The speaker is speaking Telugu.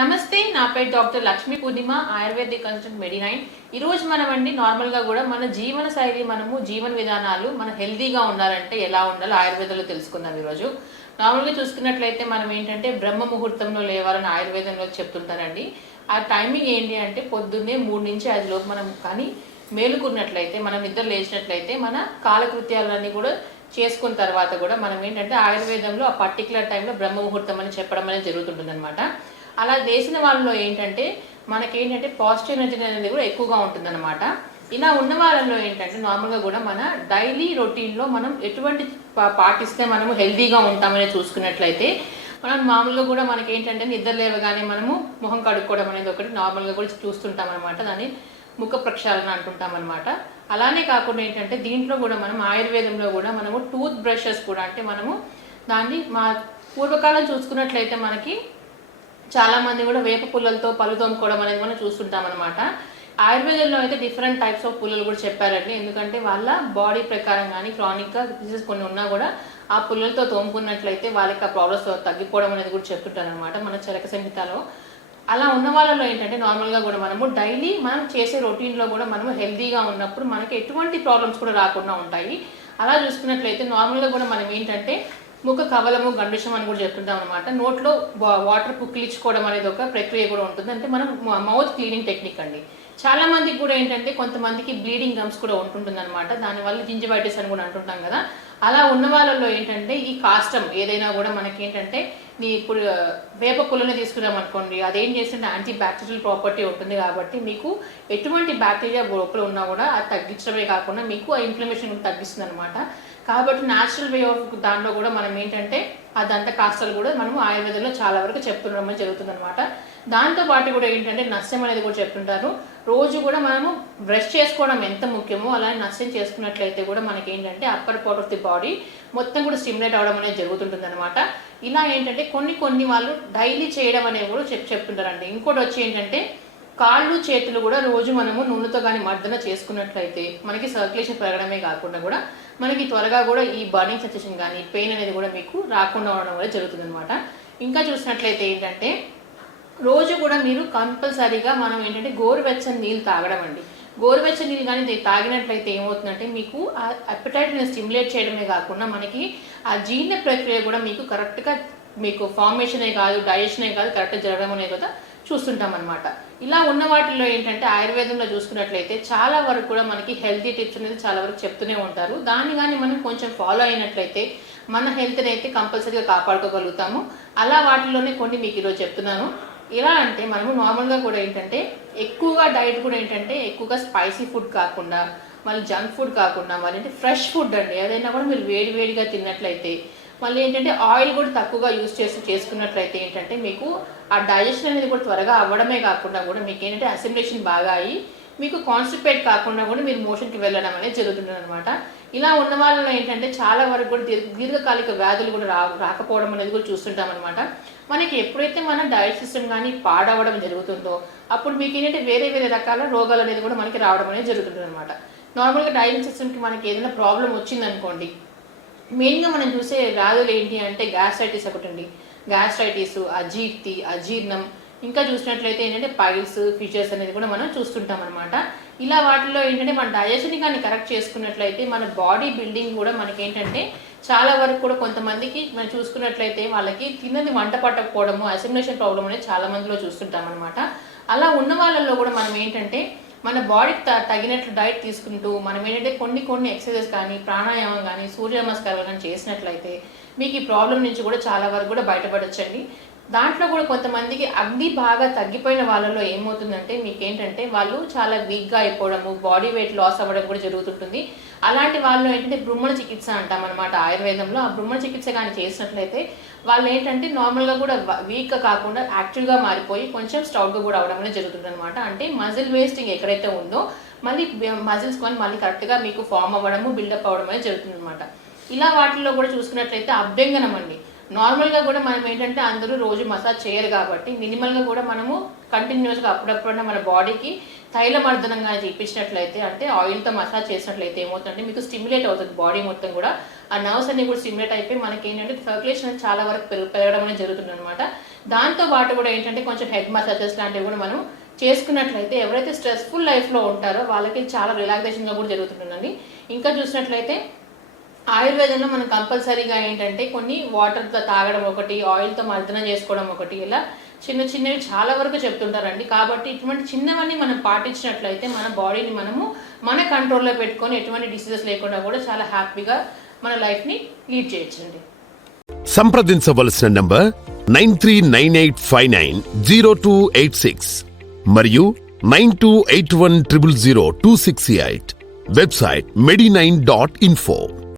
నమస్తే, నా పేరు డాక్టర్ లక్ష్మీ పూర్ణిమ, ఆయుర్వేదిక్ కన్సల్టెంట్ మెడినైన్. ఈరోజు మనం నార్మల్గా కూడా మన జీవన శైలి, జీవన విధానాలు మన హెల్తీగా ఉండాలంటే ఎలా ఉండాలో ఆయుర్వేదంలో తెలుసుకుందాం. ఈరోజు నార్మల్గా చూసుకున్నట్లయితే మనం బ్రహ్మ ముహూర్తంలో లేవాలని ఆయుర్వేదంలో చెప్తుంటారండి. ఆ టైమింగ్ ఏంటి అంటే పొద్దున్నే 3 నుంచి 5 లోపు మనం కానీ మేలుకున్నట్లయితే, మనం నిద్ర లేచినట్లయితే మన కాలకృత్యాలన్నీ కూడా చేసుకున్న తర్వాత కూడా మనం ఆయుర్వేదంలో ఆ పర్టికులర్ టైంలో బ్రహ్మ ముహూర్తం అని చెప్పడం అనేది జరుగుతుంటుంది అనమాట. అలా వేసిన వాళ్ళలో పాజిటివ్ ఎనర్జీ అనేది కూడా ఎక్కువగా ఉంటుందన్నమాట. ఇలా ఉన్న వాళ్ళలో నార్మల్గా కూడా మన డైలీ రొటీన్లో మనం ఎటువంటి పాటిస్తే మనము హెల్తీగా ఉంటామని చూసుకున్నట్లయితే, మనం మామూలుగా కూడా నిద్ర లేవగానే మనము ముఖం కడుక్కోవడం అనేది ఒకటి నార్మల్గా కూడా చూస్తుంటాం అనమాట. దాన్ని ముఖ ప్రక్షాళన అంటుంటాం అనమాట. అలానే కాకుండా దీంట్లో కూడా మనం ఆయుర్వేదంలో కూడా మనము టూత్ బ్రషెస్ కూడా మనము దాన్ని పూర్వకాలం చూసుకున్నట్లయితే మనకి చాలా మంది కూడా వేప పుల్లలతో పళ్ళు తోముకోవడం అనేది మనం చూస్తుంటాం అనమాట. ఆయుర్వేదంలో అయితే డిఫరెంట్ టైప్స్ ఆఫ్ పుల్లలు కూడా చెప్పారండి. ఎందుకంటే వాళ్ళ బాడీ ప్రకారం కానీ క్రానిక్గా డిసీజెస్ కొన్ని ఉన్నా కూడా ఆ పుల్లలతో తోముకున్నట్లయితే వాళ్ళకి ఆ ప్రాబ్లమ్స్ తగ్గిపోవడం అనేది కూడా చెప్తుంటారు అనమాట మన చరక సంహితలో. అలా ఉన్న వాళ్ళలో నార్మల్గా కూడా మనము డైలీ మనం చేసే రొటీన్లో కూడా మనము హెల్తీగా ఉన్నప్పుడు మనకి ఎటువంటి ప్రాబ్లమ్స్ కూడా రాకుండా ఉంటాయి. అలా చూసుకున్నట్లయితే నార్మల్గా కూడా మనం ముఖ కవలము గండుషం అని కూడా చెప్తుంటాం అనమాట. నోట్లో వాటర్ పుక్కిలించుకోవడం అనేది ఒక ప్రక్రియ కూడా ఉంటుంది. అంటే మనం మౌత్ క్లీనింగ్ టెక్నిక్ అండి. చాలా మందికి కూడా కొంతమందికి బ్లీడింగ్ గమ్స్ కూడా ఉంటుంటుంది అనమాట. దానివల్ల జింజివైటిస్ అని కూడా అంటుంటాం కదా. అలా ఉన్న వాళ్ళలో ఈ కాస్టం ఏదైనా కూడా మనకి ఇప్పుడు వేప పుల్లని తీసుకున్నాం అనుకోండి, అదేం చేస్తుంటే యాంటీ బ్యాక్టీరియల్ ప్రాపర్టీ ఉంటుంది. కాబట్టి మీకు ఎటువంటి బ్యాక్టీరియా లోపల ఉన్నా కూడా అది తగ్గించడమే కాకుండా మీకు ఆ ఇన్ఫ్లమేషన్ కూడా తగ్గిస్తుంది అనమాట. కాబట్టి న్యాచురల్ వే ఆఫ్ దాంట్లో కూడా మనం ఆ దంత కాస్టలు కూడా మనము ఆయుర్వేదంలో చాలా వరకు చెప్తుండడం జరుగుతుంది అనమాట. దాంతోపాటు కూడా నస్యం అనేది కూడా చెప్తుంటారు. రోజు కూడా మనము బ్రష్ చేసుకోవడం ఎంత ముఖ్యమో అలానే నస్యం చేసుకున్నట్లయితే కూడా మనకి upper part of the body మొత్తం కూడా స్టిమ్యులేట్ అవడం అనేది జరుగుతుంటుంది అనమాట. ఇలా కొన్ని వాళ్ళు డైలీ చేయడం అనేది కూడా చెప్తుంటారండి. ఇంకోటి వచ్చి కాళ్ళు చేతులు కూడా రోజు మనము నూనెతో కానీ మర్దన చేసుకున్నట్లయితే మనకి సర్క్యులేషన్ పెరగడమే కాకుండా కూడా మనకి త్వరగా కూడా ఈ బర్నింగ్ సెన్సేషన్ కానీ పెయిన్ అనేది కూడా మీకు రాకుండా ఉండడం వల్ల జరుగుతుంది అనమాట. ఇంకా చూసినట్లయితే రోజు కూడా మీరు కంపల్సరీగా మనం గోరువెచ్చని నీళ్ళు తాగడం అండి. గోరువెచ్చని నీళ్ళు కానీ తాగినట్లయితే ఏమవుతుందంటే మీకు ఆ అపెటైట్ని స్టిమ్యులేట్ చేయడమే కాకుండా మనకి ఆ జీర్ణ ప్రక్రియ కూడా మీకు కరెక్ట్గా మీకు ఫార్మేషనే కాదు, డైజెషనే కాదు, కరెక్ట్గా జరగడం అనేది కూడా చూస్తుంటాం అనమాట. ఇలా ఉన్న వాటిల్లో ఆయుర్వేదంలో చూసుకున్నట్లయితే చాలా వరకు కూడా మనకి హెల్తీ టిప్స్ అనేది చాలా వరకు చెప్తూనే ఉంటారు. దాన్ని కానీ మనం కొంచెం ఫాలో అయినట్లయితే మన హెల్త్ని అయితే కంపల్సరీగా కాపాడుకోగలుగుతాము. అలా వాటిలోనే కొన్ని మీకు ఈరోజు చెప్తున్నాను. ఎలా అంటే మనము నార్మల్గా కూడా ఎక్కువగా డైట్ కూడా ఎక్కువగా స్పైసీ ఫుడ్ కాకుండా, మళ్ళీ జంక్ ఫుడ్ కాకుండా, మళ్ళీ ఫ్రెష్ ఫుడ్ అండి. ఏదైనా కూడా మీరు వేడిగా తిన్నట్లయితే, మళ్ళీ ఆయిల్ కూడా తక్కువగా యూజ్ చేసుకున్నట్లయితే మీకు ఆ డైజెషన్ అనేది కూడా త్వరగా అవ్వడమే కాకుండా కూడా మీకు అసిమిలేషన్ బాగా అయ్యి మీకు కాన్స్టిపేట్ కాకుండా కూడా మీరు మోషన్కి వెళ్ళడం అనేది జరుగుతుంది అనమాట. ఇలా ఉన్న వాళ్ళలో చాలా వరకు కూడా దీర్ఘకాలిక వ్యాధులు కూడా రాకపోవడం అనేది కూడా చూస్తుంటాం అనమాట. మనకి ఎప్పుడైతే మన డైట్ సిస్టమ్ కానీ పాడవడం జరుగుతుందో అప్పుడు మీకు వేరే రకాల రోగాలు అనేది కూడా మనకి రావడం అనేది జరుగుతుంది అనమాట. నార్మల్గా డైజెషన్ సిస్టమ్కి మనకి ఏదైనా ప్రాబ్లం వచ్చిందనుకోండి, మెయిన్గా మనం చూసే వ్యాధులు ఏంటి అంటే గ్యాస్ట్రైటిస్ ఒకటి అండి. గ్యాస్ట్రైటిస్, అజీర్ణం, ఇంకా చూసినట్లయితే పైల్స్, ఫిషర్స్ అనేది కూడా మనం చూస్తుంటాం అనమాట. ఇలా వాటిలో మన డైజెషన్ కానీ కరెక్ట్ చేసుకున్నట్లయితే మన బాడీ బిల్డింగ్ కూడా మనకి చాలా వరకు కూడా కొంతమందికి మనం చూసుకున్నట్లయితే వాళ్ళకి తిన్నది వంట పట్టకపోవడము, అసిమిలేషన్ ప్రాబ్లం అనేది చాలా మందిలో చూస్తుంటాం అనమాట. అలా ఉన్న వాళ్ళల్లో కూడా మనం మన బాడీకి తగినట్లు డైట్ తీసుకుంటూ మనం కొన్ని ఎక్సర్సైజెస్ కానీ, ప్రాణాయామం కానీ, సూర్య నమస్కారాలు కానీ చేసినట్లయితే మీకు ఈ ప్రాబ్లం నుంచి కూడా చాలా వరకు కూడా బయటపడొచ్చండి. దాంట్లో కూడా కొంతమందికి అగ్ని బాగా తగ్గిపోయిన వాళ్ళలో ఏమవుతుందంటే మీకు వాళ్ళు చాలా వీక్గా అయిపోవడము, బాడీ వెయిట్ లాస్ అవ్వడం కూడా జరుగుతుంటుంది. అలాంటి వాళ్ళు భ్రూమణ చికిత్స అంటాం అనమాట ఆయుర్వేదంలో. ఆ భ్రూమణ చికిత్స కానీ చేసినట్లయితే వాళ్ళు నార్మల్గా కూడా వీక్గా కాకుండా యాక్టివ్గా మారిపోయి కొంచెం స్టౌట్గా కూడా అవడం అనేది జరుగుతుంది అనమాట. అంటే మజిల్ వేస్టింగ్ ఎక్కడైతే ఉందో మళ్ళీ మజిల్స్ కొని మళ్ళీ కరెక్ట్గా మీకు ఫామ్ అవ్వడము, బిల్డప్ అవ్వడం అనేది జరుగుతుంది అనమాట. ఇలా వాటిల్లో కూడా చూసుకున్నట్లయితే అభ్యంగనం అండి. నార్మల్గా కూడా మనం అందరూ రోజు మసాజ్ చేయరు కాబట్టి మినిమల్గా కూడా మనము కంటిన్యూస్గా అప్పుడప్పుడు మన బాడీకి తైలమర్దనంగా చేయించినట్లయితే, అంటే ఆయిల్తో మసాజ్ చేసినట్లయితే ఏమవుతుందంటే మీకు స్టిమ్యులేట్ అవుతుంది బాడీ మొత్తం కూడా. ఆ నర్వ్స్ అన్ని కూడా స్టిమ్యులేట్ అయిపోయి మనకి ఏంటంటే సర్క్యులేషన్ అనేది చాలా వరకు పెరగడం అనేది జరుగుతుంది అనమాట. దాంతో పాటు కూడా ఏంటంటే కొంచెం హెడ్ మసాజెస్ లాంటివి కూడా మనం చేసుకున్నట్లయితే ఎవరైతే స్ట్రెస్ఫుల్ లైఫ్లో ఉంటారో వాళ్ళకి చాలా రిలాక్సేషన్గా కూడా జరుగుతుంటుందండి. ఇంకా చూసినట్లయితే ఆయుర్వేదంలో మనం కంపల్సరీగా ఏంటంటే కొన్ని వాటర్తో తాగడం ఒకటి, ఆయిల్తో మర్దన చేసుకోవడం ఒకటి, ఇలా చిన్న చిన్నవి చాలా వరకు చెప్తుంటారండి. కాబట్టి ఇటువంటి చిన్నవన్నీ మనం పాటించినట్లయితే మన బాడీని మనము మన కంట్రోల్లో పెట్టుకొని ఎటువంటి డిసీజెస్ లేకుండా కూడా చాలా హ్యాపీగా మన లైఫ్ని లీడ్ చేయొచ్చండి. సంప్రదించవలసిన నంబర్ 9398590286 మరియు 9281000268. Website medinine.info.